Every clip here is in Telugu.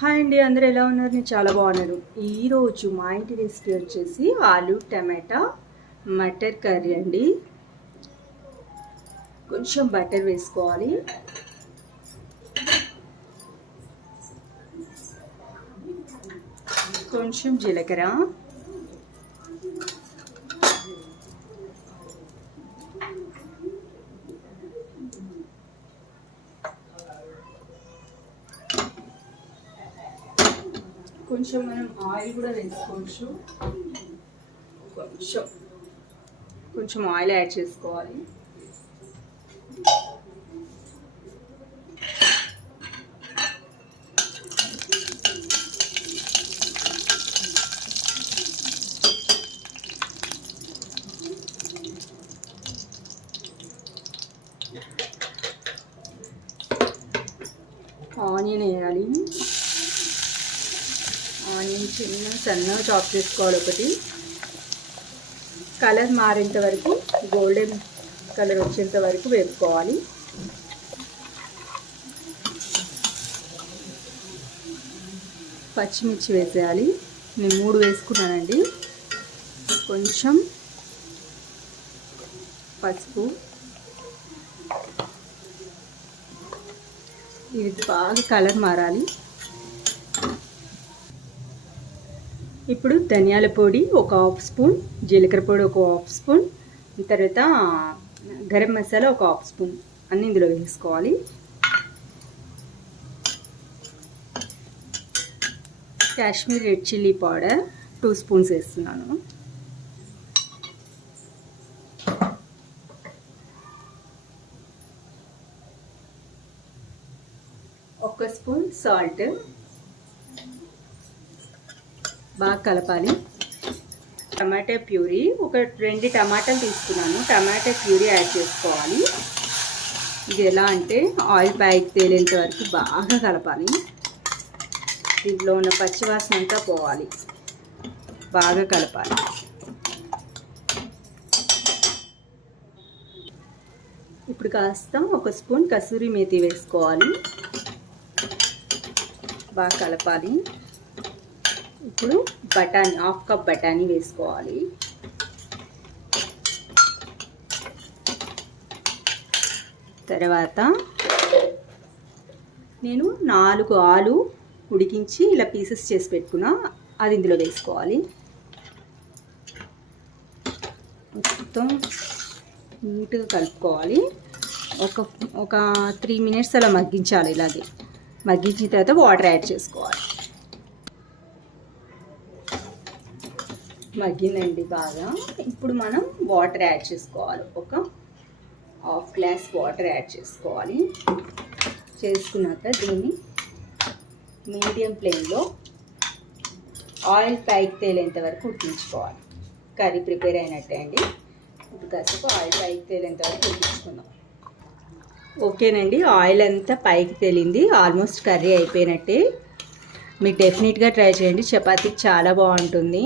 హాయ్ అండి, అందరూ ఎలా ఉన్నారు? నేను చాలా బాగున్నాను. ఈరోజు మా ఇంటి రెసిపీ వచ్చేసి ఆలు టమాటా మటర్ కర్రీ అండి. కొంచెం బటర్ వేసుకోవాలి, కొంచెం జీలకర్ర, కొంచెం మనం ఆయిల్ కూడా వేసుకోవచ్చు. కొంచెం ఆయిల్ యాడ్ చేసుకోవాలి. ఆనియన్ వేయాలి. ఆనియన్ సన్నగా చాప్ చేసుకోవాలి. ఒకటి కలర్ మారేంత వరకు, గోల్డెన్ కలర్ వచ్చేంత వరకు వేపుకోవాలి. పచ్చిమిర్చి వేసేయాలి. నేను 3 వేసుకున్నానండి. కొంచెం పసుపు. ఇది బాగా కలర్ మారాలి. ఇప్పుడు ధనియాల పొడి ఒక 1/2 స్పూన్, జీలకర్ర పొడి ఒక 1/2 స్పూన్, తర్వాత గరం మసాలా ఒక 1/2 స్పూన్ అన్నీ ఇందులో వేసుకోవాలి. Kashmir red chilli powder 2 spoons వేస్తున్నాను. ఒక స్పూన్ సాల్ట్. బాగా కలపాలి. టమాటా ప్యూరీ ఒక 2 టమాటాలు తీసుకున్నాను. టమాటా ప్యూరీ యాడ్ చేసుకోవాలి. ఇది ఎలా అంటే ఆయిల్ పైకి తేలేంత వరకు బాగా కలపాలి. దీంట్లో ఉన్న పచ్చివాసన అంతా పోవాలి. బాగా కలపాలి. ఇప్పుడు కాస్త 1 స్పూన్ కసూరి మేతి వేసుకోవాలి. బాగా కలపాలి. ఇప్పుడు బఠానీ 1/2 కప్ బఠానీ వేసుకోవాలి. తర్వాత నేను 4 ఆలు ఉడికించి ఇలా పీసెస్ చేసి పెట్టుకున్నా, అది ఇందులో వేసుకోవాలి. మొత్తం నీట్గా కలుపుకోవాలి. ఒక 3 మినిట్స్ అలా మగ్గించాలి. ఇలాగే మగ్గించిన తర్వాత వాటర్ యాడ్ చేసుకోవాలి. మగ్గిందండి బాగా. ఇప్పుడు మనం వాటర్ యాడ్ చేసుకోవాలి. ఒక 1/2 గ్లాస్ వాటర్ యాడ్ చేసుకోవాలి. చేసుకున్నాక దీన్ని మీడియం ఫ్లేమ్లో ఆయిల్ పైకి తేలేంత వరకు ఉడికించుకోవాలి. కర్రీ ప్రిపేర్ అయినట్టే అండి. ఇప్పుడు కాసేపు ఆయిల్ పైకి తేలేంత వరకు ఉడికించుకుందాం. ఓకేనండి, ఆయిల్ అంతా పైకి తేలింది. ఆల్మోస్ట్ కర్రీ అయిపోయినట్టే. మీరు డెఫినెట్గా ట్రై చేయండి. చపాతీకి చాలా బాగుంటుంది.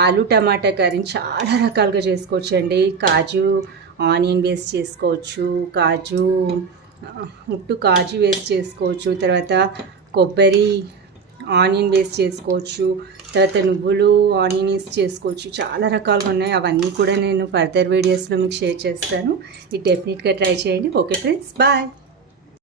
ఆలు టమాటా కర్రీని చాలా రకాలుగా చేసుకోవచ్చు అండి. కాజు ఆనియన్ వేస్ట్ చేసుకోవచ్చు, కాజు వేస్ట్ చేసుకోవచ్చు, తర్వాత కొబ్బరి ఆనియన్ వేస్ట్ చేసుకోవచ్చు, తర్వాత నువ్వులు ఆనియన్ వేస్ట్ చేసుకోవచ్చు. చాలా రకాలుగా ఉన్నాయి. అవన్నీ కూడా నేను ఫర్దర్ వీడియోస్లో మీకు షేర్ చేస్తాను. ఇది డెఫినెట్గా ట్రై చేయండి. Okay friends, bye.